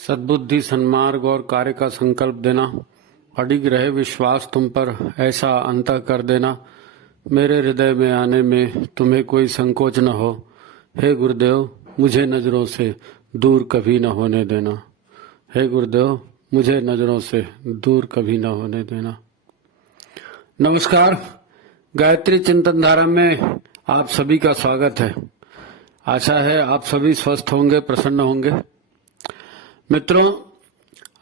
सद्बुद्धि, सन्मार्ग और कार्य का संकल्प देना, अडिग रहे विश्वास तुम पर, ऐसा अंतः कर देना, मेरे हृदय में आने में तुम्हें कोई संकोच न हो। हे गुरुदेव, मुझे नजरों से दूर कभी न होने देना। हे गुरुदेव, मुझे नजरों से दूर कभी न होने देना। नमस्कार, गायत्री चिंतन धारा में आप सभी का स्वागत है। आशा है आप सभी स्वस्थ होंगे, प्रसन्न होंगे। मित्रों,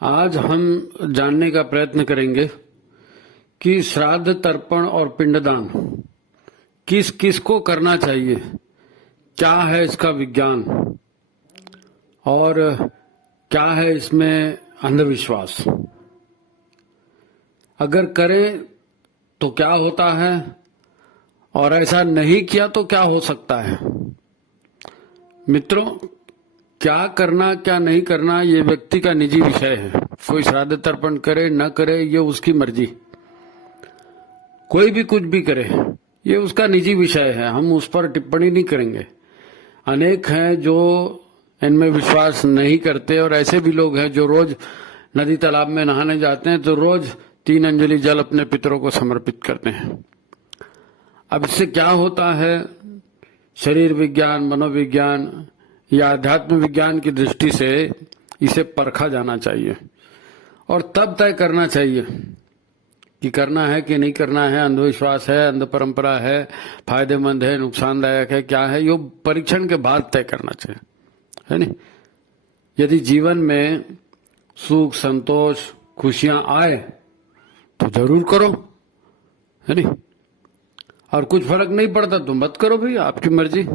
आज हम जानने का प्रयत्न करेंगे कि श्राद्ध, तर्पण और पिंडदान किस किस को करना चाहिए, क्या है इसका विज्ञान और क्या है इसमें अंधविश्वास। अगर करें तो क्या होता है और ऐसा नहीं किया तो क्या हो सकता है। मित्रों, क्या करना क्या नहीं करना ये व्यक्ति का निजी विषय है। कोई श्राद्ध तर्पण करे न करे ये उसकी मर्जी, कोई भी कुछ भी करे ये उसका निजी विषय है, हम उस पर टिप्पणी नहीं करेंगे। अनेक हैं जो इनमें विश्वास नहीं करते और ऐसे भी लोग हैं जो रोज नदी तालाब में नहाने जाते हैं तो रोज 3 अंजलि जल अपने पितरों को समर्पित करते हैं। अब इससे क्या होता है, शरीर विज्ञान, मनोविज्ञान या अध्यात्म विज्ञान की दृष्टि से इसे परखा जाना चाहिए और तब तय करना चाहिए कि करना है कि नहीं करना है, अंधविश्वास है, अंध परंपरा है, फायदेमंद है, नुकसानदायक है, क्या है, यो परीक्षण के बाद तय करना चाहिए, है नहीं। यदि जीवन में सुख, संतोष, खुशियां आए तो जरूर करो, है नहीं। और कुछ फर्क नहीं पड़ता तो मत करो भाई, आपकी मर्जी।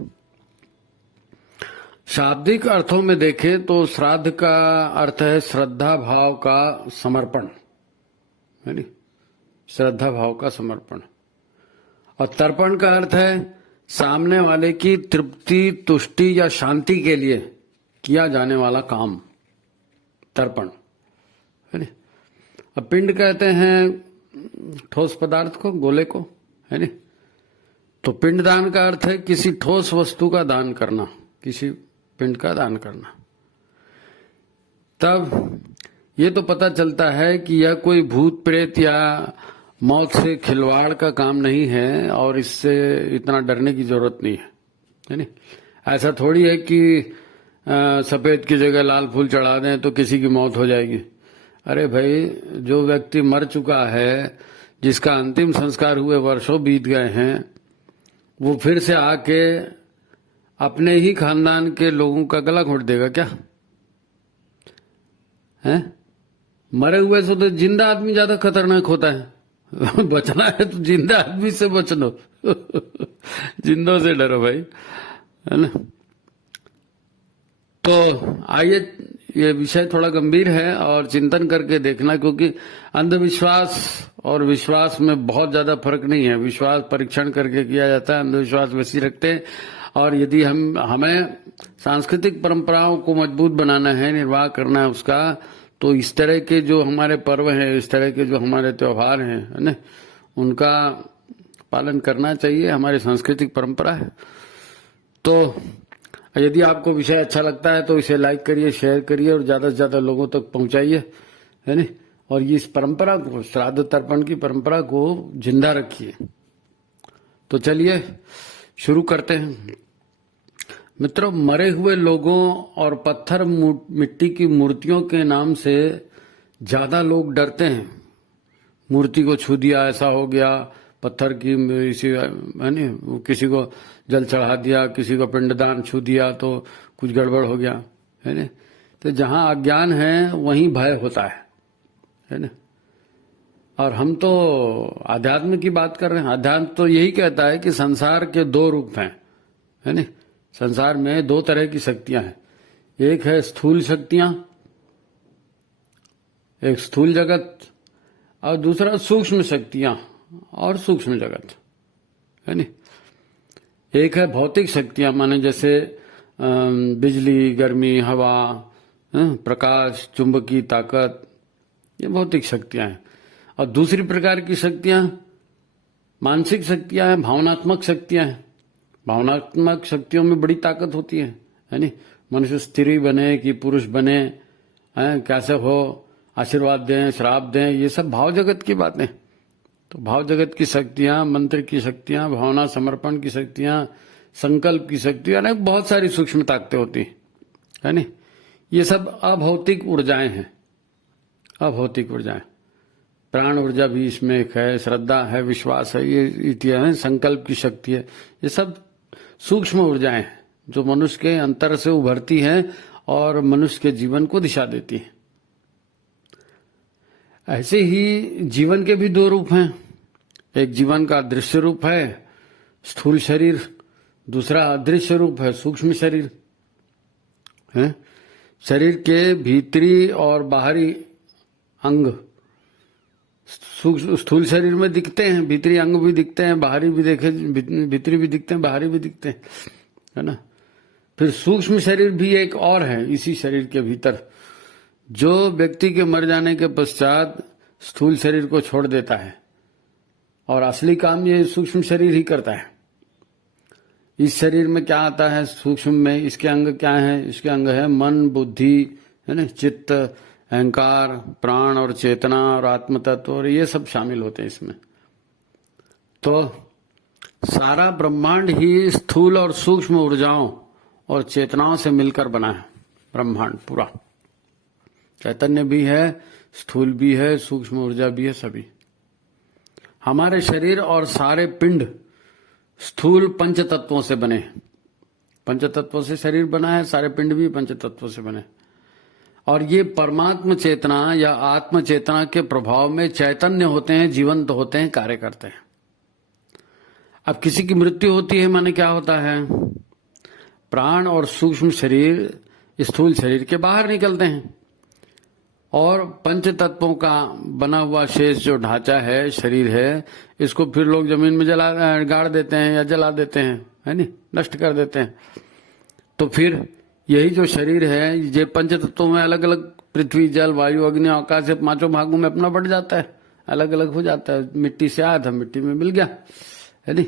शाब्दिक अर्थों में देखें तो श्राद्ध का अर्थ है श्रद्धा भाव का समर्पण, है नहीं, श्रद्धा भाव का समर्पण। और तर्पण का अर्थ है सामने वाले की तृप्ति, तुष्टि या शांति के लिए किया जाने वाला काम, तर्पण, है नहीं। अब पिंड कहते हैं ठोस पदार्थ को, गोले को, है नहीं। तो पिंडदान का अर्थ है किसी ठोस वस्तु का दान करना, किसी पिंड का दान करना। तब ये तो पता चलता है कि यह कोई भूत प्रेत या मौत से खिलवाड़ का काम नहीं है और इससे इतना डरने की जरूरत नहीं है नहीं। ऐसा थोड़ी है कि सफेद की जगह लाल फूल चढ़ा दें तो किसी की मौत हो जाएगी। अरे भाई, जो व्यक्ति मर चुका है, जिसका अंतिम संस्कार हुए वर्षों बीत गए हैं, वो फिर से आके अपने ही खानदान के लोगों का गला घोट देगा क्या? है मरे हुए से तो जिंदा आदमी ज्यादा खतरनाक होता है। बचना है तो जिंदा आदमी से बच लो। जिंदों से डरो भाई, है ना। तो आइए, ये विषय थोड़ा गंभीर है और चिंतन करके देखना, क्योंकि अंधविश्वास और विश्वास में बहुत ज्यादा फर्क नहीं है। विश्वास परीक्षण करके किया जाता है, अंधविश्वास वैसी रखते हैं। और यदि हमें सांस्कृतिक परंपराओं को मजबूत बनाना है, निर्वाह करना है उसका, तो इस तरह के जो हमारे पर्व हैं, इस तरह के जो हमारे त्योहार हैं, है ना, उनका पालन करना चाहिए। हमारी सांस्कृतिक परंपरा है। तो यदि आपको विषय अच्छा लगता है तो इसे लाइक करिए, शेयर करिए और ज्यादा से ज्यादा लोगों तक पहुंचाइए, है नहीं। और ये इस परंपरा को, श्राद्ध तर्पण की परंपरा को जिंदा रखिए। तो चलिए शुरू करते हैं। मित्रों, मरे हुए लोगों और पत्थर मिट्टी की मूर्तियों के नाम से ज्यादा लोग डरते हैं। मूर्ति को छू दिया, ऐसा हो गया, पत्थर की इसी, है नहीं, किसी को जल चढ़ा दिया, किसी को पिंडदान छू दिया तो कुछ गड़बड़ हो गया, है ना। तो जहां अज्ञान है वहीं भय होता है ना। और हम तो अध्यात्म की बात कर रहे हैं। अध्यात्म तो यही कहता है कि संसार के 2 रूप हैं, है ना। संसार में 2 तरह की शक्तियां हैं। एक है स्थूल शक्तियां, एक स्थूल जगत, और दूसरा सूक्ष्म शक्तियां और सूक्ष्म जगत, है नहीं। एक है भौतिक शक्तियां, माने जैसे बिजली, गर्मी, हवा, प्रकाश, चुंबकीय ताकत, ये भौतिक शक्तियां हैं। और दूसरी प्रकार की शक्तियां मानसिक शक्तियां हैं, भावनात्मक शक्तियां हैं। भावनात्मक शक्तियों में बड़ी ताकत होती है नहीं। मनुष्य स्त्री बने कि पुरुष बने, हैं, कैसे हो, आशीर्वाद दें, श्राप दें, ये सब भाव जगत की बातें। तो भाव जगत की शक्तियां, मंत्र की शक्तियां, भावना समर्पण की शक्तियां, संकल्प की शक्तियां, अनेक बहुत सारी सूक्ष्म ताकतें होती है नी। ये सब अभौतिक ऊर्जाएं हैं, अभौतिक ऊर्जाएं। प्राण ऊर्जा भी इसमें एक है, श्रद्धा है, विश्वास है, ये है, संकल्प की शक्ति है। ये सब सूक्ष्म ऊर्जाएं हैं जो मनुष्य के अंतर से उभरती हैं और मनुष्य के जीवन को दिशा देती है। ऐसे ही जीवन के भी दो रूप हैं। एक जीवन का दृश्य रूप है, स्थूल शरीर, दूसरा अदृश्य रूप है, सूक्ष्म शरीर है। शरीर के भीतरी और बाहरी अंग स्थूल शरीर में दिखते हैं, भीतरी अंग भी दिखते हैं, बाहरी भी देखे, भीतरी भी दिखते हैं, बाहरी भी दिखते हैं, है ना। फिर सूक्ष्म शरीर भी एक और है इसी शरीर के भीतर, जो व्यक्ति के मर जाने के पश्चात स्थूल शरीर को छोड़ देता है और असली काम ये सूक्ष्म शरीर ही करता है। इस शरीर में क्या आता है, सूक्ष्म में इसके अंग क्या है, इसके अंग है मन, बुद्धि, है ना, चित्त, अहंकार, प्राण और चेतना और आत्म तत्व, और ये सब शामिल होते हैं इसमें। तो सारा ब्रह्मांड ही स्थूल और सूक्ष्म ऊर्जाओं और चेतनाओं से मिलकर बना है। ब्रह्मांड पूरा चैतन्य भी है, स्थूल भी है, सूक्ष्म ऊर्जा भी है, सभी। हमारे शरीर और सारे पिंड स्थूल पंच तत्वों से बने हैं। पंच तत्वों से शरीर बना है, सारे पिंड भी पंच तत्वों से बने। और ये परमात्म चेतना या आत्म चेतना के प्रभाव में चैतन्य होते हैं, जीवंत होते हैं, कार्य करते हैं। अब किसी की मृत्यु होती है माने क्या होता है, प्राण और सूक्ष्म शरीर स्थूल शरीर के बाहर निकलते हैं और पंच तत्वों का बना हुआ शेष जो ढांचा है, शरीर है, इसको फिर लोग जमीन में गाड़ देते हैं या जला देते हैं, है नी, नष्ट कर देते हैं। तो फिर यही जो शरीर है ये पंच तत्वों में अलग अलग पृथ्वी, जल, वायु, अग्नि, आकाश से 5 भागों में अपना बढ़ जाता है, अलग अलग हो जाता है। मिट्टी से आया था, मिट्टी में मिल गया, है नी।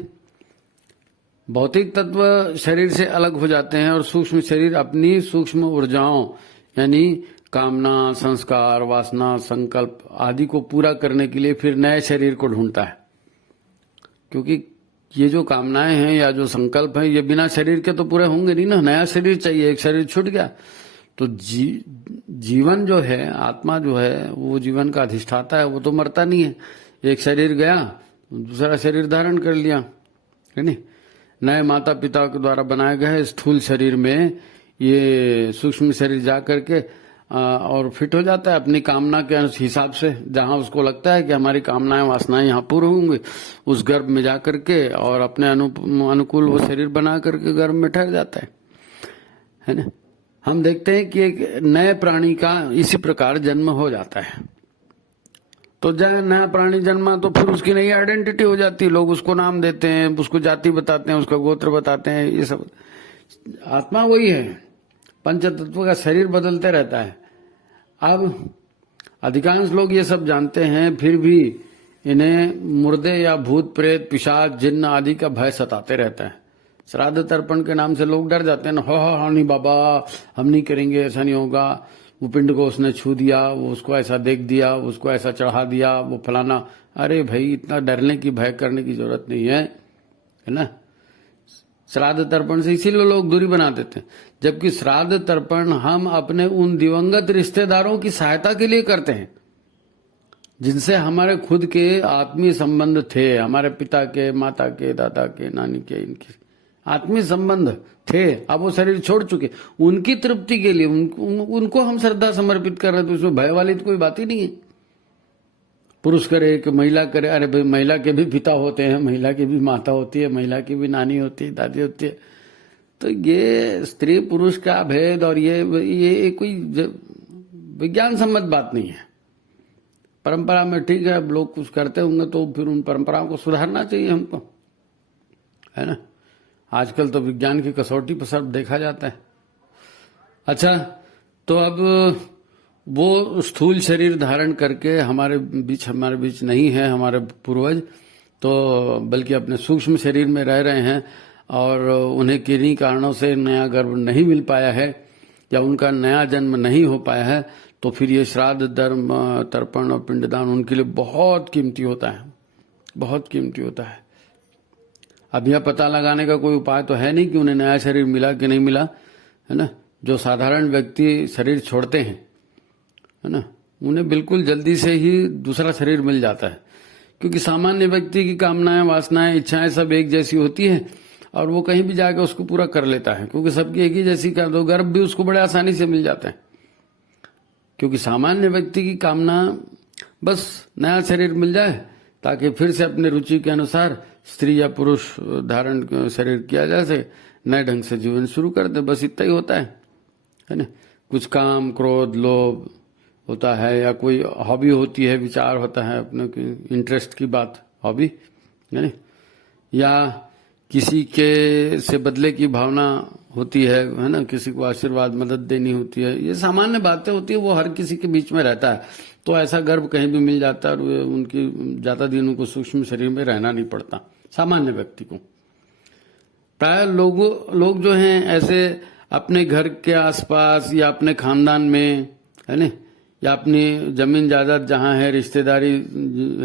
भौतिक तत्व शरीर से अलग हो जाते हैं और सूक्ष्म शरीर अपनी सूक्ष्म ऊर्जाओं यानी कामना, संस्कार, वासना, संकल्प आदि को पूरा करने के लिए फिर नए शरीर को ढूंढता है। क्योंकि ये जो कामनाएं हैं या जो संकल्प हैं ये बिना शरीर के तो पूरे होंगे नहीं ना, नया शरीर चाहिए। एक शरीर छूट गया तो जीवन जो है, आत्मा जो है, वो जीवन का अधिष्ठाता है, वो तो मरता नहीं है। एक शरीर गया दूसरा शरीर धारण कर लिया, है नहीं। नए माता पिता के द्वारा बनाए गए स्थूल शरीर में ये सूक्ष्म शरीर जा करके और फिट हो जाता है अपनी कामना के हिसाब से। जहां उसको लगता है कि हमारी कामनाएं वासनाएं यहाँ पूरी होंगी, उस गर्भ में जा करके और अपने अनुकूल वो शरीर बना करके गर्भ में ठहर जाता है ना। हम देखते हैं कि एक नए प्राणी का इसी प्रकार जन्म हो जाता है। तो जब नया प्राणी जन्मा तो फिर उसकी नई आइडेंटिटी हो जाती है, लोग उसको नाम देते हैं, उसको जाति बताते हैं, उसका गोत्र बताते हैं, ये सब। आत्मा वही है, पंच तत्व का शरीर बदलते रहता है। अब अधिकांश लोग ये सब जानते हैं, फिर भी इन्हें मुर्दे या भूत प्रेत, पिशाच, जिन्न आदि का भय सताते रहता है। श्राद्ध तर्पण के नाम से लोग डर जाते हैं ना, हाँ नहीं बाबा हम नहीं करेंगे, ऐसा नहीं होगा, वो पिंड को उसने छू दिया, वो उसको ऐसा देख दिया, उसको ऐसा चढ़ा दिया, वो फलाना। अरे भाई इतना डरने की, भय करने की जरूरत नहीं है ना। श्राद्ध तर्पण से इसीलिए लोग दूरी बना देते हैं, जबकि श्राद्ध तर्पण हम अपने उन दिवंगत रिश्तेदारों की सहायता के लिए करते हैं जिनसे हमारे खुद के आत्मीय संबंध थे, हमारे पिता के, माता के, दादा के, नानी के, इनके आत्मीय संबंध थे। अब वो शरीर छोड़ चुके, उनकी तृप्ति के लिए उनको हम श्रद्धा समर्पित कर रहे थे। उसमें भय वाली तो कोई बात ही नहीं है। पुरुष करे कि महिला करे, अरे भाई महिला के भी पिता होते हैं, महिला की भी माता होती है, महिला की भी नानी होती है, दादी होती है। तो ये स्त्री पुरुष का भेद और ये कोई विज्ञान सम्मत बात नहीं है। परंपरा में ठीक है, अब लोग कुछ करते होंगे तो फिर उन परंपराओं को सुधारना चाहिए हमको, है ना। आजकल तो विज्ञान की कसौटी पर सब देखा जाता है। अच्छा, तो अब वो स्थूल शरीर धारण करके हमारे बीच नहीं है हमारे पूर्वज, तो बल्कि अपने सूक्ष्म शरीर में रह रहे हैं और उन्हें किन्हीं कारणों से नया गर्भ नहीं मिल पाया है। या उनका नया जन्म नहीं हो पाया है, तो फिर ये श्राद्ध, धर्म, तर्पण और पिंडदान उनके लिए बहुत कीमती होता है, बहुत कीमती होता है। अब यह पता लगाने का कोई उपाय तो है नहीं कि उन्हें नया शरीर मिला कि नहीं मिला, है ना। जो साधारण व्यक्ति शरीर छोड़ते हैं, है ना, उन्हें बिल्कुल जल्दी से ही दूसरा शरीर मिल जाता है, क्योंकि सामान्य व्यक्ति की कामनाएं, वासनाएं, इच्छाएं सब एक जैसी होती है और वो कहीं भी जाकर उसको पूरा कर लेता है, क्योंकि सबकी एक ही जैसी कर दो, गर्भ भी उसको बड़े आसानी से मिल जाते हैं। क्योंकि सामान्य व्यक्ति की कामना बस नया शरीर मिल जाए ताकि फिर से अपने रुचि के अनुसार स्त्री या पुरुष धारण शरीर किया जा सके, नए ढंग से जीवन शुरू कर दे, बस इतना ही होता है ना। कुछ काम, क्रोध, लोभ होता है, या कोई हॉबी होती है, विचार होता है अपने इंटरेस्ट की बात, हॉबी है ना, या किसी के से बदले की भावना होती है ना, किसी को आशीर्वाद, मदद देनी होती है, ये सामान्य बातें होती है, वो हर किसी के बीच में रहता है। तो ऐसा गर्भ कहीं भी मिल जाता है और उनकी ज्यादा दिन उनको सूक्ष्म शरीर में रहना नहीं पड़ता सामान्य व्यक्ति को। प्राय लोग जो हैं ऐसे अपने घर के आसपास या अपने खानदान में, है ना, या अपनी जमीन जायदाद जहां है, रिश्तेदारी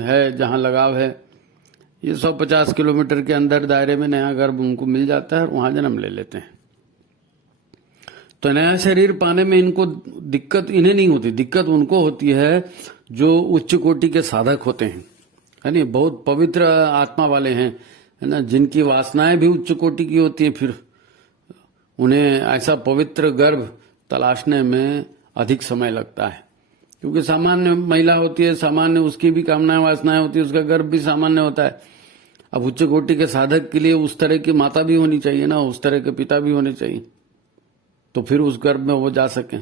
है, जहां लगाव है, ये 150 किलोमीटर के अंदर दायरे में नया गर्भ उनको मिल जाता है और वहां जन्म ले लेते हैं। तो नया शरीर पाने में इनको दिक्कत इन्हें नहीं होती, दिक्कत उनको होती है जो उच्च कोटि के साधक होते हैं, है ना, बहुत पवित्र आत्मा वाले हैं, है ना, जिनकी वासनाएं भी उच्च कोटि की होती है, फिर उन्हें ऐसा पवित्र गर्भ तलाशने में अधिक समय लगता है। क्योंकि सामान्य महिला होती है, सामान्य उसकी भी कामनाएं, वासनाएं होती है, उसका गर्भ भी सामान्य होता है। अब उच्च कोटि के साधक के लिए उस तरह की माता भी होनी चाहिए ना, उस तरह के पिता भी होने चाहिए, तो फिर उस गर्भ में वो जा सके।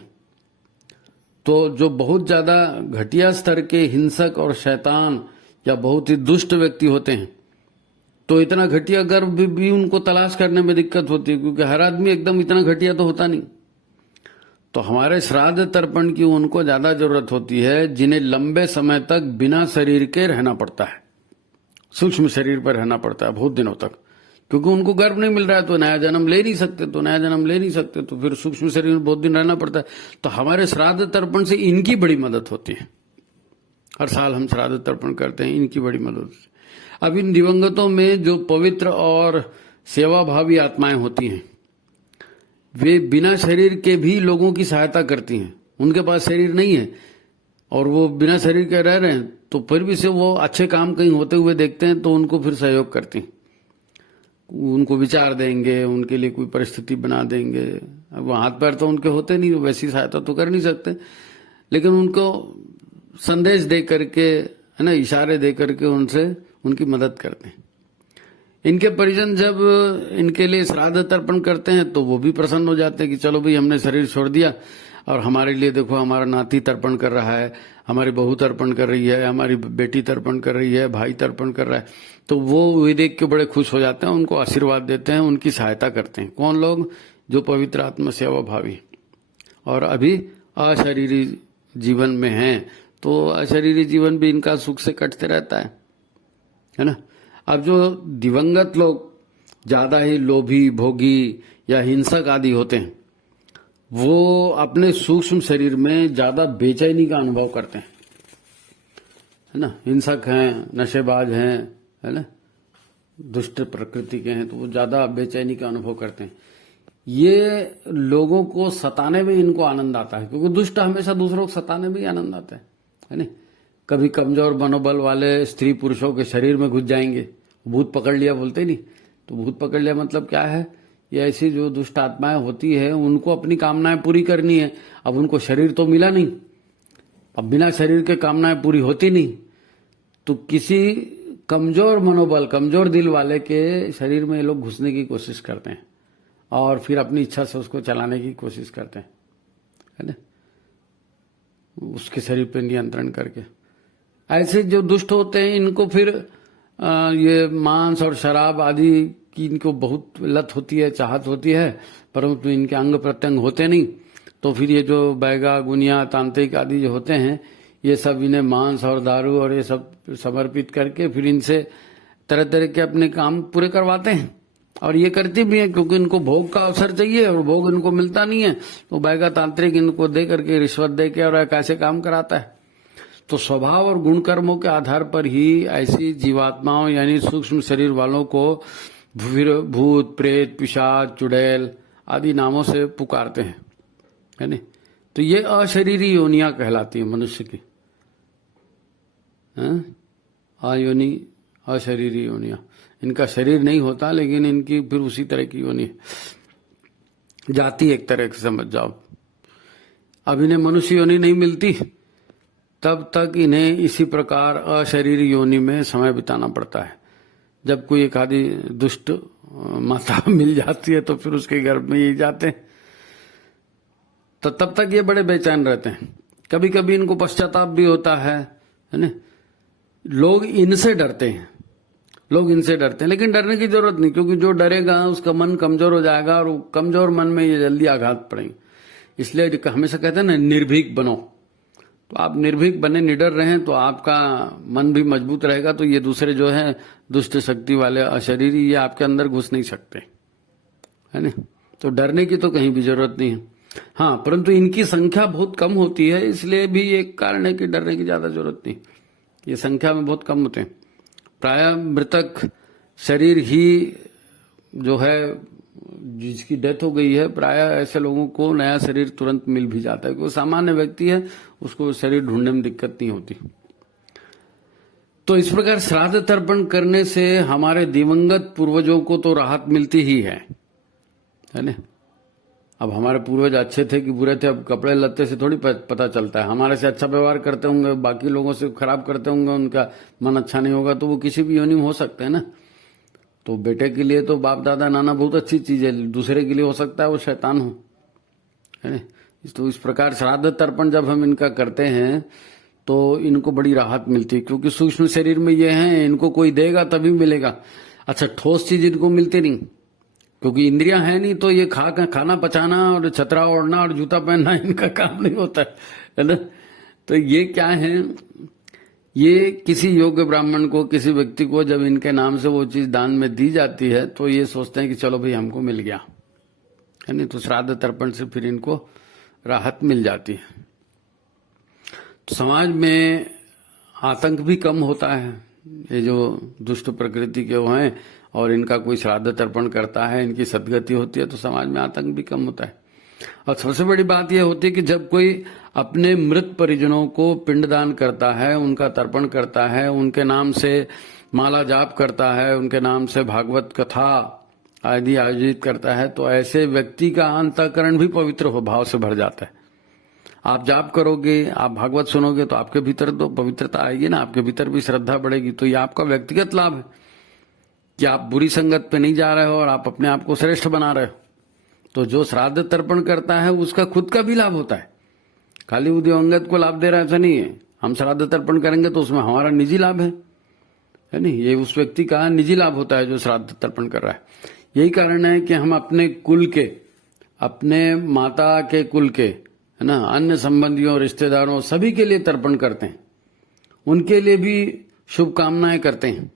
तो जो बहुत ज्यादा घटिया स्तर के हिंसक और शैतान या बहुत ही दुष्ट व्यक्ति होते हैं, तो इतना घटिया गर्भ भी उनको तलाश करने में दिक्कत होती है, क्योंकि हर आदमी एकदम इतना घटिया तो होता नहीं। तो हमारे श्राद्ध तर्पण की उनको ज्यादा जरूरत होती है जिन्हें लंबे समय तक बिना शरीर के रहना पड़ता है, सूक्ष्म शरीर पर रहना पड़ता है बहुत दिनों तक, क्योंकि उनको गर्भ नहीं मिल रहा है, तो नया जन्म ले नहीं सकते, तो फिर सूक्ष्म शरीर में बहुत दिन रहना पड़ता है। तो हमारे श्राद्ध तर्पण से इनकी बड़ी मदद होती है। हर साल हम श्राद्ध तर्पण करते हैं, इनकी बड़ी मदद होती है। अब इन दिवंगतों में जो पवित्र और सेवाभावी आत्माएं होती हैं, वे बिना शरीर के भी लोगों की सहायता करती हैं। उनके पास शरीर नहीं है और वो बिना शरीर के रह रहे हैं, तो फिर भी से वो अच्छे काम कहीं होते हुए देखते हैं तो उनको फिर सहयोग करती हैं, उनको विचार देंगे, उनके लिए कोई परिस्थिति बना देंगे। अब वो हाथ पैर तो उनके होते नहीं, वैसी सहायता तो कर नहीं सकते, लेकिन उनको संदेश दे करके, है ना, इशारे दे करके उनसे उनकी मदद करते हैं। इनके परिजन जब इनके लिए श्राद्ध तर्पण करते हैं तो वो भी प्रसन्न हो जाते हैं कि चलो भाई हमने शरीर छोड़ दिया और हमारे लिए देखो हमारा नाती तर्पण कर रहा है, हमारी बहू तर्पण कर रही है, हमारी बेटी तर्पण कर रही है, भाई तर्पण कर रहा है। तो वो देख के बड़े खुश हो जाते हैं, उनको आशीर्वाद देते हैं, उनकी सहायता करते हैं। कौन लोग? जो पवित्र आत्मा सेवा भावी और अभी अशरीरी जीवन में हैं, तो अशरीरी जीवन भी इनका सुख से कटते रहता है ना। अब जो दिवंगत लोग ज्यादा ही लोभी, भोगी या हिंसक आदि होते हैं, वो अपने सूक्ष्म शरीर में ज्यादा बेचैनी का अनुभव करते हैं, है ना। हिंसक हैं, नशेबाज हैं, है ना, दुष्ट प्रकृति के हैं, तो वो ज्यादा बेचैनी का अनुभव करते हैं। ये लोगों को सताने में इनको आनंद आता है, क्योंकि दुष्ट हमेशा दूसरों को सताने में ही आनंद आता है ना। कभी कमजोर मनोबल वाले स्त्री पुरुषों के शरीर में घुस जाएंगे, भूत पकड़ लिया बोलते नहीं, तो भूत पकड़ लिया मतलब क्या है? ये ऐसी जो दुष्ट आत्माएं होती है उनको अपनी कामनाएं पूरी करनी है। अब उनको शरीर तो मिला नहीं, अब बिना शरीर के कामनाएं पूरी होती नहीं, तो किसी कमजोर मनोबल, कमजोर दिल वाले के शरीर में ये लोग घुसने की कोशिश करते हैं और फिर अपनी इच्छा से उसको चलाने की कोशिश करते हैं, है ना, उसके शरीर पे नियंत्रण करके। ऐसे जो दुष्ट होते हैं इनको फिर ये मांस और शराब आदि की इनको बहुत लत होती है, चाहत होती है, परंतु इनके अंग प्रत्यंग होते नहीं। तो फिर ये जो बैगा, गुनिया, तांत्रिक आदि जो होते हैं, ये सब इन्हें मांस और दारू और ये सब समर्पित करके फिर इनसे तरह तरह के अपने काम पूरे करवाते हैं और ये करती भी है क्योंकि इनको भोग का अवसर चाहिए और भोग इनको मिलता नहीं है, तो बैगा तांत्रिक इनको दे करके रिश्वत दे के और कैसे काम कराता है। तो स्वभाव और गुण कर्मों के आधार पर ही ऐसी जीवात्माओं यानी सूक्ष्म शरीर वालों को भूत, प्रेत, पिशाच, चुड़ैल आदि नामों से पुकारते हैं, है नहीं। तो ये अशरीरी योनियां कहलाती है मनुष्य की, अयोनि, अशरीरी योनियां। इनका शरीर नहीं होता लेकिन इनकी फिर उसी तरह की योनि जाती, एक तरह से समझ जाओ। अब इन्हें मनुष्य योनि नहीं मिलती तब तक इन्हें इसी प्रकार अशरीरी योनि में समय बिताना पड़ता है। जब कोई एक आदि दुष्ट माता मिल जाती है तो फिर उसके गर्भ में ये जाते हैं, तो तब तक ये बड़े बेचैन रहते हैं। कभी कभी इनको पश्चाताप भी होता है ना। लोग इनसे डरते हैं, लेकिन डरने की जरूरत नहीं, क्योंकि जो डरेगा उसका मन कमजोर हो जाएगा और कमजोर मन में ये जल्दी आघात पड़ेंगे। इसलिए हमेशा कहते हैं ना, निर्भीक बनो। तो आप निर्भीक बने, निडर रहें तो आपका मन भी मजबूत रहेगा। तो ये दूसरे जो है दुष्ट शक्ति वाले अशरीरी, ये आपके अंदर घुस नहीं सकते, है ना। तो डरने की तो कहीं भी जरूरत नहीं है। हाँ, परंतु इनकी संख्या बहुत कम होती है, इसलिए भी एक कारण है कि डरने की ज्यादा जरूरत नहीं। ये संख्या में बहुत कम होते हैं। प्राय मृतक शरीर ही जो है, जिसकी डेथ हो गई है, प्राय ऐसे लोगों को नया शरीर तुरंत मिल भी जाता है। क्योंकि सामान्य व्यक्ति है, उसको शरीर ढूंढने में दिक्कत नहीं होती। तो इस प्रकार श्राद्ध तर्पण करने से हमारे दिवंगत पूर्वजों को तो राहत मिलती ही है ना। अब हमारे पूर्वज अच्छे थे कि बुरे थे, अब कपड़े लत्ते से थोड़ी पता चलता है। हमारे से अच्छा व्यवहार करते होंगे, बाकी लोगों से खराब करते होंगे, उनका मन अच्छा नहीं होगा, तो वो किसी भी योनि में हो सकते हैं ना। तो बेटे के लिए तो बाप दादा नाना बहुत अच्छी चीज है, दूसरे के लिए हो सकता है वो शैतान हो, है ना। तो इस प्रकार श्राद्ध तर्पण जब हम इनका करते हैं तो इनको बड़ी राहत मिलती है, क्योंकि सूक्ष्म शरीर में ये हैं, इनको कोई देगा तभी मिलेगा। अच्छा, ठोस चीज इनको मिलती नहीं, क्योंकि इंद्रियां है नहीं, तो ये खाना पचाना और छतरा ओढ़ना और जूता पहनना इनका काम नहीं होता है ना। तो ये क्या है, ये किसी योग्य ब्राह्मण को, किसी व्यक्ति को जब इनके नाम से वो चीज दान में दी जाती है तो ये सोचते हैं कि चलो भाई हमको मिल गया, है नहीं। तो श्राद्ध तर्पण से फिर इनको राहत मिल जाती है। तो समाज में आतंक भी कम होता है। ये जो दुष्ट प्रकृति के वो हैं और इनका कोई श्राद्ध तर्पण करता है, इनकी सदगति होती है, तो समाज में आतंक भी कम होता है। और सबसे बड़ी बात यह होती है कि जब कोई अपने मृत परिजनों को पिंडदान करता है, उनका तर्पण करता है, उनके नाम से माला जाप करता है, उनके नाम से भागवत कथा आदि आयोजित करता है, तो ऐसे व्यक्ति का अंतःकरण भी पवित्र भाव से भर जाता है। आप जाप करोगे, आप भागवत सुनोगे तो आपके भीतर तो पवित्रता आएगी ना, आपके भीतर भी श्रद्धा बढ़ेगी। तो ये आपका व्यक्तिगत लाभ है कि आप बुरी संगत पे नहीं जा रहे हो और आप अपने आप को श्रेष्ठ बना रहे हो। तो जो श्राद्ध तर्पण करता है उसका खुद का भी लाभ होता है, खाली वो दिवंगत को लाभ दे रहा है ऐसा नहीं है। हम श्राद्ध तर्पण करेंगे तो उसमें हमारा निजी लाभ है नहीं, ये उस व्यक्ति का निजी लाभ होता है जो श्राद्ध तर्पण कर रहा है। यही कारण है कि हम अपने कुल के, अपने माता के कुल के, है ना, अन्य संबंधियों, रिश्तेदारों, सभी के लिए तर्पण करते हैं, उनके लिए भी शुभकामनाएं करते हैं,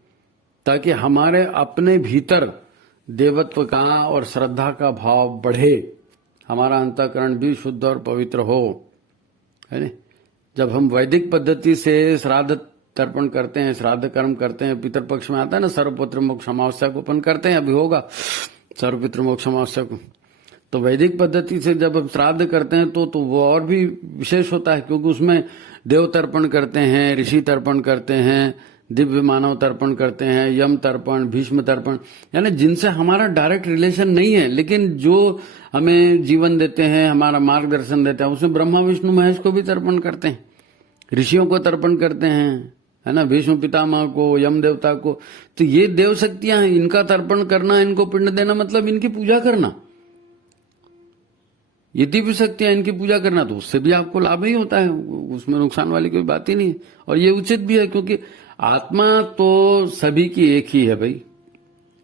ताकि हमारे अपने भीतर देवत्व का और श्रद्धा का भाव बढ़े, हमारा अंतःकरण भी शुद्ध और पवित्र हो, है ना। जब हम वैदिक पद्धति से श्राद्ध तर्पण करते हैं, श्राद्ध कर्म करते हैं, पितृपक्ष में आता है ना, सर्वपुत्र मोक्ष अमावस्या को अपन करते हैं, अभी होगा सर्वपितृ मोक्ष अमावस्या को। तो वैदिक पद्धति से जब हम श्राद्ध करते हैं तो वो और भी विशेष होता है, क्योंकि उसमें देव तर्पण करते हैं, ऋषि तर्पण करते हैं, दिव्य मानव तर्पण करते हैं, यम तर्पण, भीष्म तर्पण, यानी जिनसे हमारा डायरेक्ट रिलेशन नहीं है लेकिन जो हमें जीवन देते हैं, हमारा मार्गदर्शन देते हैं, उसमें ब्रह्मा विष्णु महेश को भी तर्पण करते हैं, ऋषियों को तर्पण करते हैं, है ना, भीष्म पितामह को, यम देवता को। तो ये देव शक्तियां हैं, इनका तर्पण करना, इनको पिंड देना मतलब इनकी पूजा करना। ये दिव्य शक्तियां, इनकी पूजा करना, तो उससे भी आपको लाभ ही होता है, उसमें नुकसान वाली कोई बात ही नहीं है। और ये उचित भी है, क्योंकि आत्मा तो सभी की एक ही है भाई,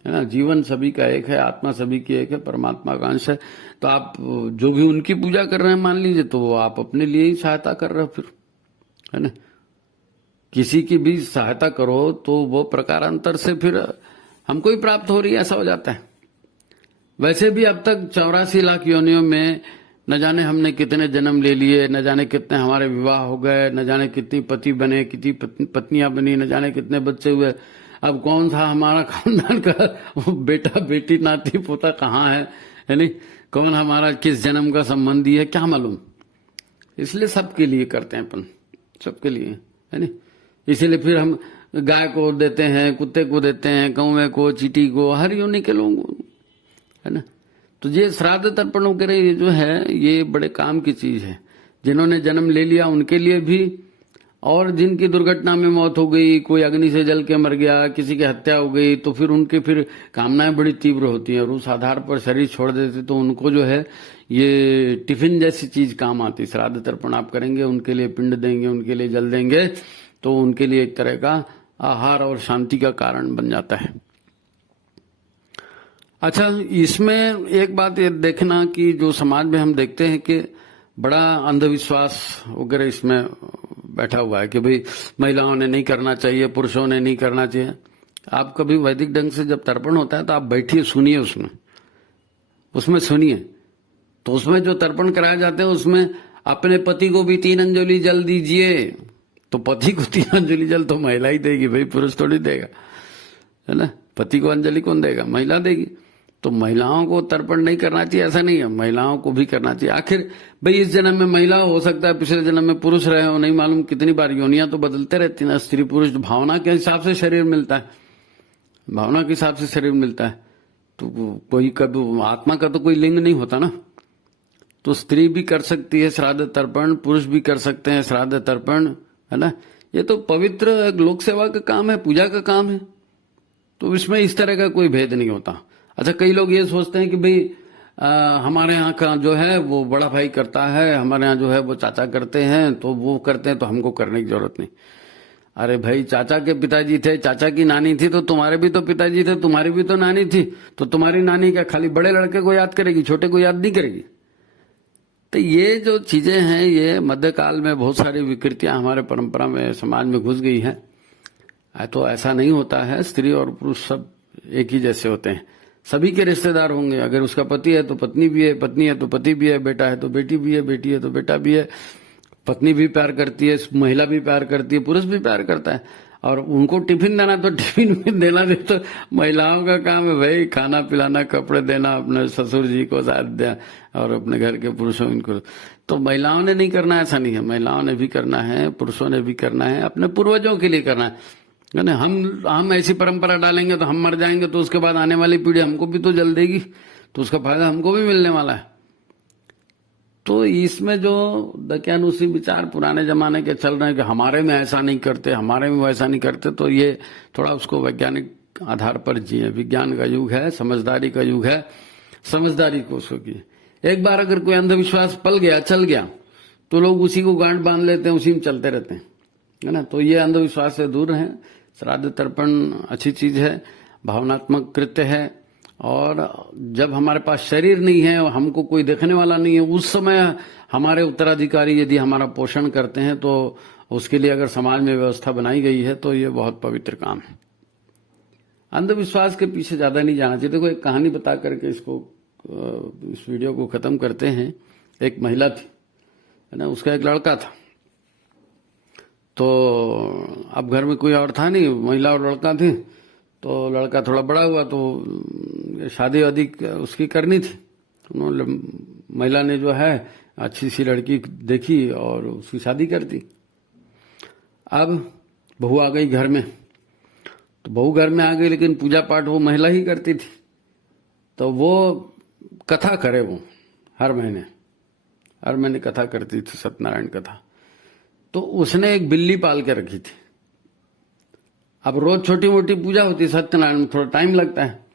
है ना, जीवन सभी का एक है, आत्मा सभी की एक है, परमात्मा का अंश है। तो आप जो भी उनकी पूजा कर रहे हैं मान लीजिए, तो आप अपने लिए ही सहायता कर रहे हो फिर, है ना। किसी की भी सहायता करो तो वो प्रकारांतर से फिर हमको ही प्राप्त हो रही है, ऐसा हो जाता है। वैसे भी अब तक 84 लाख योनियों में न जाने हमने कितने जन्म ले लिए, न जाने कितने हमारे विवाह हो गए, न जाने कितनी पति बने, कितनी पत्नियां बनी, न जाने कितने बच्चे हुए। अब कौन सा हमारा खानदान का वो बेटा बेटी नाती पोता कहाँ है नहीं, कौन हमारा किस जन्म का संबंधी है, क्या मालूम। इसलिए सबके लिए करते हैं अपन, सबके लिए, है नहीं। इसीलिए फिर हम गाय को देते हैं, कुत्ते को देते हैं, कौवे को, चींटी को, हर योनि के लोगों को, है ना। तो ये श्राद्ध तर्पण वगैरह ये जो है ये बड़े काम की चीज है। जिन्होंने जन्म ले लिया उनके लिए भी, और जिनकी दुर्घटना में मौत हो गई, कोई अग्नि से जल के मर गया, किसी की हत्या हो गई, तो फिर उनकी फिर कामनाएं बड़ी तीव्र होती हैं और उस आधार पर शरीर छोड़ देते, तो उनको जो है ये टिफिन जैसी चीज काम आती। श्राद्ध तर्पण आप करेंगे, उनके लिए पिंड देंगे, उनके लिए जल देंगे, तो उनके लिए एक तरह का आहार और शांति का कारण बन जाता है। अच्छा, इसमें एक बात ये देखना कि जो समाज में हम देखते हैं कि बड़ा अंधविश्वास वगैरह इसमें बैठा हुआ है कि भाई महिलाओं ने नहीं करना चाहिए, पुरुषों ने नहीं करना चाहिए। आप कभी वैदिक ढंग से जब तर्पण होता है तो आप बैठिए, सुनिए, उसमें सुनिए। तो उसमें जो तर्पण कराए जाते हैं उसमें अपने पति को भी 3 अंजलि जल दीजिए। तो पति को 3 अंजलि जल तो महिला ही देगी भाई, पुरुष थोड़ी देगा, है ना। पति को अंजलि कौन देगा, महिला देगी। तो महिलाओं को तर्पण नहीं करना चाहिए ऐसा नहीं है, महिलाओं को भी करना चाहिए। आखिर भाई इस जन्म में महिला हो सकता है, पिछले जन्म में पुरुष रहे हो, नहीं मालूम कितनी बार। योनियां तो बदलते रहती है ना, स्त्री पुरुष भावना के हिसाब से शरीर मिलता है, भावना के हिसाब से शरीर मिलता है। तो कोई कभी आत्मा का तो कोई लिंग नहीं होता ना। तो स्त्री भी कर सकती है श्राद्ध तर्पण, पुरुष भी कर सकते हैं श्राद्ध तर्पण, है ना। ये तो पवित्र लोक सेवा का काम है, पूजा का काम है, तो इसमें इस तरह का कोई भेद नहीं होता। अच्छा, कई लोग ये सोचते हैं कि भाई हमारे यहाँ का जो है वो बड़ा भाई करता है, हमारे यहाँ जो है वो चाचा करते हैं, तो वो करते हैं तो हमको करने की जरूरत नहीं। अरे भाई, चाचा के पिताजी थे, चाचा की नानी थी, तो तुम्हारे भी तो पिताजी थे, तुम्हारी भी तो नानी थी। तो तुम्हारी नानी क्या खाली बड़े लड़के को याद करेगी, छोटे को याद नहीं करेगी। तो ये जो चीजें हैं ये मध्यकाल में बहुत सारी विकृतियां हमारे परंपरा में, समाज में घुस गई है। तो ऐसा नहीं होता है, स्त्री और पुरुष सब एक ही जैसे होते हैं, सभी के रिश्तेदार होंगे। अगर उसका पति है तो पत्नी भी है, पत्नी है तो पति भी है, बेटा है तो बेटी भी है, बेटी है तो बेटा भी है। पत्नी भी प्यार करती है, महिला भी प्यार करती है, पुरुष भी प्यार करता है। और उनको टिफिन देना तो टिफिन में देना दे तो महिलाओं का काम है भाई, खाना पिलाना, कपड़े देना, अपने ससुर जी को साथ देना, और अपने घर के पुरुषों इनको। तो महिलाओं ने नहीं करना ऐसा नहीं है, महिलाओं ने भी करना है, पुरुषों ने भी करना है, अपने पूर्वजों के लिए करना है ना। हम ऐसी परंपरा डालेंगे तो हम मर जाएंगे, तो उसके बाद आने वाली पीढ़ी हमको भी तो जल देगी, तो उसका फायदा हमको भी मिलने वाला है। तो इसमें जो दक्यानुसी विचार पुराने जमाने के चल रहे हैं कि हमारे में ऐसा नहीं करते, हमारे में वैसा नहीं करते, तो ये थोड़ा उसको वैज्ञानिक आधार पर जिए। विज्ञान का युग है, समझदारी का युग है, समझदारी को उसको की। एक बार अगर कोई अंधविश्वास पल गया, चल गया, तो लोग उसी को गांठ बांध लेते हैं, उसी में चलते रहते हैं, है ना। तो ये अंधविश्वास से दूर है। श्राद्ध तर्पण अच्छी चीज है, भावनात्मक कृत्य है। और जब हमारे पास शरीर नहीं है और हमको कोई देखने वाला नहीं है, उस समय हमारे उत्तराधिकारी यदि हमारा पोषण करते हैं, तो उसके लिए अगर समाज में व्यवस्था बनाई गई है तो ये बहुत पवित्र काम है। अंधविश्वास के पीछे ज्यादा नहीं जाना चाहिए। देखो, एक कहानी बता करके इस वीडियो को खत्म करते हैं। एक महिला थी, है ना, उसका एक लड़का था। तो अब घर में कोई और था नहीं, महिला और लड़का थे। तो लड़का थोड़ा बड़ा हुआ तो शादी अधिक उसकी करनी थी। उन्होंने, महिला ने जो है अच्छी सी लड़की देखी और उसकी शादी कर दी। अब बहू आ गई घर में, तो बहू घर में आ गई, लेकिन पूजा पाठ वो महिला ही करती थी। तो वो कथा करे, वो हर महीने कथा करती थी, सत्यनारायण कथा। तो उसने एक बिल्ली पाल के रखी थी। अब रोज छोटी मोटी पूजा होती, सत्यनारायण में थोड़ा टाइम लगता है।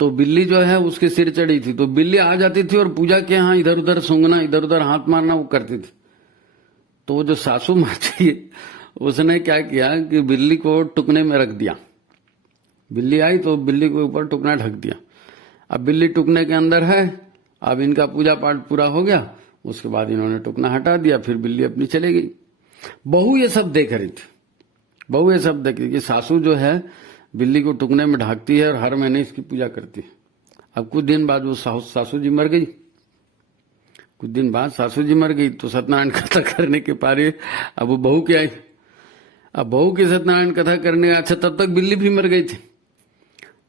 तो बिल्ली जो है उसके सिर चढ़ी थी, तो बिल्ली आ जाती थी और पूजा के यहाँ इधर उधर सूंघना, इधर उधर हाथ मारना वो करती थी। तो वो जो सासू माँ थी, उसने क्या किया कि बिल्ली को टुकने में रख दिया। बिल्ली आई तो बिल्ली के ऊपर टुकना ढक दिया। अब बिल्ली टुकने के अंदर है। अब इनका पूजा पाठ पूरा हो गया, उसके बाद इन्होंने टुकना हटा दिया, फिर बिल्ली अपनी चली गई। बहू ये सब देख रही थी, बहू ये सब देख रही कि सासू जो है बिल्ली को टुकने में ढाकती है और हर महीने इसकी पूजा करती है। अब कुछ दिन बाद वो सासू जी मर गई, कुछ दिन बाद सासू जी मर गई, तो सत्यनारायण कथा करने के पारे अब वो बहू के आई। अब बहू की सत्यनारायण कथा करने, अच्छा तब तक बिल्ली भी मर गई थी।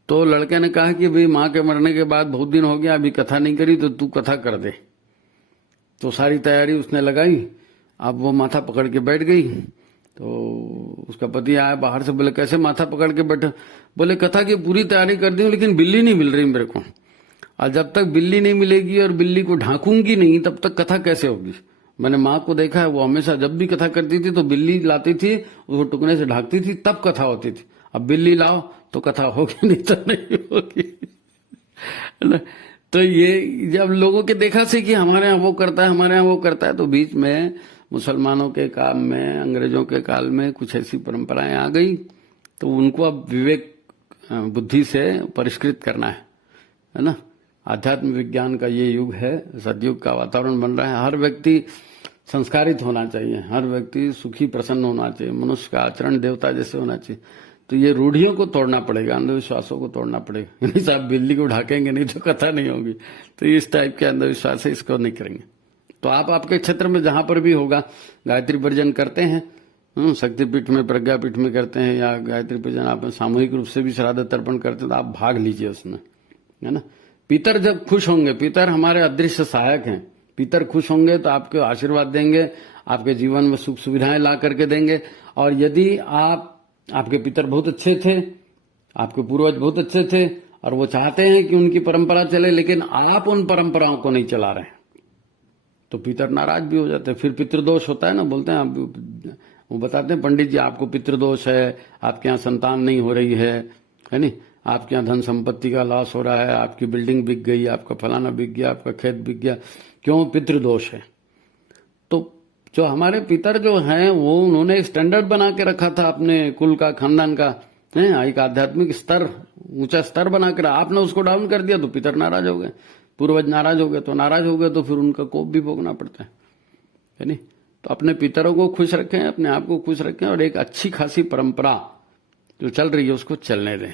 तो लड़के ने कहा कि भाई माँ के मरने के बाद बहुत दिन हो गया, अभी कथा नहीं करी, तो तू कथा कर दे। तो सारी तैयारी उसने लगाई। अब वो माथा पकड़ के बैठ गई। तो उसका पति आया बाहर से, बोले कैसे माथा पकड़ के बैठा? बोले कथा की पूरी तैयारी कर दी हूँ, लेकिन बिल्ली नहीं मिल रही मेरे को, और जब तक बिल्ली नहीं मिलेगी और बिल्ली को ढांकूंगी नहीं तब तक कथा कैसे होगी। मैंने माँ को देखा है, वो हमेशा जब भी कथा करती थी तो बिल्ली लाती थी, उसको टुकने से ढाकती थी, तब कथा होती थी। अब बिल्ली लाओ तो कथा होगी, नहीं तो नहीं होगी, है ना। तो ये जब लोगों के देखा से कि हमारे यहाँ वो करता है, हमारे यहाँ वो करता है, तो बीच में मुसलमानों के काल में, अंग्रेजों के काल में कुछ ऐसी परंपराएं आ गई, तो उनको अब विवेक बुद्धि से परिष्कृत करना है ना। आध्यात्म विज्ञान का ये युग है, सतयुग का वातावरण बन रहा है। हर व्यक्ति संस्कारित होना चाहिए, हर व्यक्ति सुखी प्रसन्न होना चाहिए, मनुष्य का आचरण देवता जैसे होना चाहिए। तो ये रूढ़ियों को तोड़ना पड़ेगा, अंधविश्वासों को तोड़ना पड़ेगा। नहीं साहब बिल्ली को ढाकेंगे नहीं तो कथा नहीं होगी, तो इस टाइप के अंधविश्वास है, इसको नहीं करेंगे। तो आप आपके क्षेत्र में जहां पर भी होगा, गायत्री पूजन करते हैं, शक्तिपीठ में, प्रज्ञापीठ में करते हैं, या गायत्री पूजन आप सामूहिक रूप से भी श्राद्ध तर्पण करते हैं, तो आप भाग लीजिए उसमें, है ना। पितर जब खुश होंगे, पितर हमारे अदृश्य सहायक हैं, पितर खुश होंगे तो आपको आशीर्वाद देंगे, आपके जीवन में सुख सुविधाएं ला करके देंगे। और यदि आपके पितर बहुत अच्छे थे, आपके पूर्वज बहुत अच्छे थे, और वो चाहते हैं कि उनकी परंपरा चले, लेकिन आप उन परंपराओं को नहीं चला रहे हैं, तो पितर नाराज भी हो जाते हैं। फिर पितृदोष होता है ना, बोलते हैं आप, वो बताते हैं पंडित जी आपको पितृदोष है, आपके यहाँ संतान नहीं हो रही है नहीं, आपके यहाँ धन संपत्ति का लॉस हो रहा है, आपकी बिल्डिंग बिक गई, आपका फलाना बिक गया, आपका खेत बिक गया, क्यों? पितृदोष है। तो जो हमारे पितर जो हैं, वो उन्होंने स्टैंडर्ड बना के रखा था अपने कुल का, खानदान का, एक आध्यात्मिक स्तर, ऊंचा स्तर बना कर, आपने उसको डाउन कर दिया तो पितर नाराज हो गए, पूर्वज नाराज हो गए, तो फिर उनका कोप भी भोगना पड़ता है नहीं। तो अपने पितरों को खुश रखें, अपने आप को खुश रखें, और एक अच्छी खासी परंपरा जो चल रही है उसको चलने दें,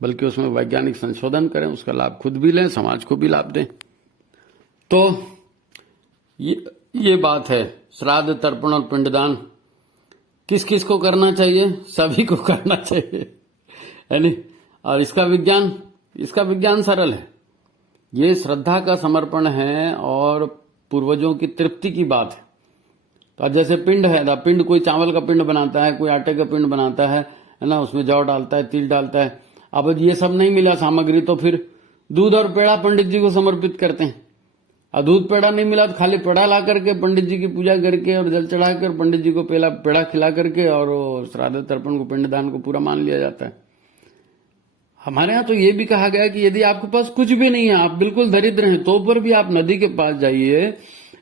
बल्कि उसमें वैज्ञानिक संशोधन करें, उसका लाभ खुद भी लें, समाज को भी लाभ दें। तो ये बात है। श्राद्ध तर्पण और पिंडदान किस किस को करना चाहिए? सभी को करना चाहिए, है नहीं। और इसका विज्ञान सरल है, ये श्रद्धा का समर्पण है और पूर्वजों की तृप्ति की बात है। तो जैसे पिंड है, पिंड कोई चावल का पिंड बनाता है, कोई आटे का पिंड बनाता है ना, उसमें जौ डालता है, तिल डालता है। अब ये सब नहीं मिला सामग्री, तो फिर दूध और पेड़ा पंडित जी को समर्पित करते हैं। और दूध पेड़ा नहीं मिला तो खाली पेड़ा ला करके पंडित जी की पूजा करके और जल चढ़ा कर पंडित जी को पेड़ा खिला करके और श्राद्ध तर्पण को, पिंडदान को पूरा मान लिया जाता है। हमारे यहाँ तो ये भी कहा गया कि यदि आपके पास कुछ भी नहीं है, आप बिल्कुल दरिद्र हैं, तो पर भी आप नदी के पास जाइए,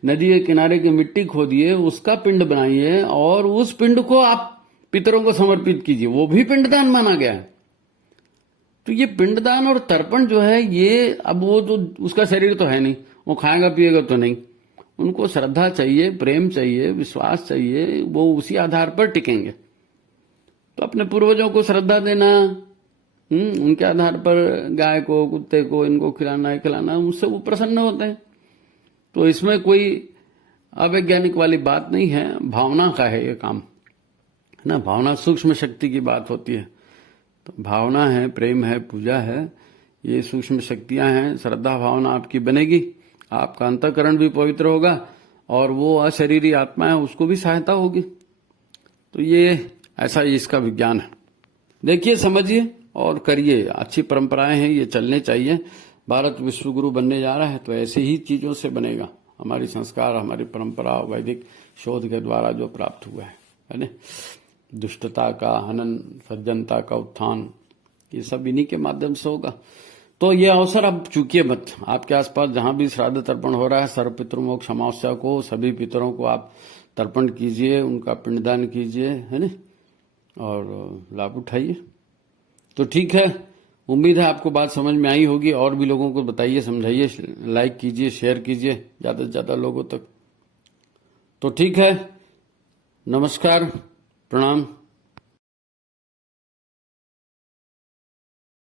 नदी के किनारे की मिट्टी खोदिए, उसका पिंड बनाइए और उस पिंड को आप पितरों को समर्पित कीजिए, वो भी पिंडदान माना गया है। तो ये पिंडदान और तर्पण जो है, ये अब वो तो उसका शरीर तो है नहीं, वो खाएगा पिएगा तो नहीं, उनको श्रद्धा चाहिए, प्रेम चाहिए, विश्वास चाहिए, वो उसी आधार पर टिकेंगे। तो अपने पूर्वजों को श्रद्धा देना, उनके आधार पर गाय को, कुत्ते को, इनको खिलाना, उनसे वो प्रसन्न होते हैं। तो इसमें कोई अवैज्ञानिक वाली बात नहीं है, भावना का है ये काम, है ना। भावना सूक्ष्म शक्ति की बात होती है, तो भावना है, प्रेम है, पूजा है, ये सूक्ष्म शक्तियां हैं। श्रद्धा भावना आपकी बनेगी, आपका अंतःकरण भी पवित्र होगा, और वो अशरीरी आत्मा है उसको भी सहायता होगी। तो ये ऐसा इसका विज्ञान है। देखिए, समझिए और करिए। अच्छी परंपराएं हैं, ये चलने चाहिए। भारत विश्वगुरु बनने जा रहा है, तो ऐसे ही चीजों से बनेगा। हमारी संस्कार, हमारी परंपरा वैदिक शोध के द्वारा जो प्राप्त हुआ है ना, दुष्टता का हनन, सज्जनता का उत्थान, ये सब इन्हीं के माध्यम से होगा। तो ये अवसर अब चूकिए मत। आपके आसपास जहां भी श्राद्ध तर्पण हो रहा है, सर्व पितृमोक्ष अमावस्या को सभी पितरों को आप तर्पण कीजिए, उनका पिंडदान कीजिए, है ना, और लाभ उठाइए। तो ठीक है, उम्मीद है आपको बात समझ में आई होगी। और भी लोगों को बताइए, समझाइए, लाइक कीजिए, शेयर कीजिए ज्यादा से ज्यादा लोगों तक। तो ठीक है, नमस्कार, प्रणाम।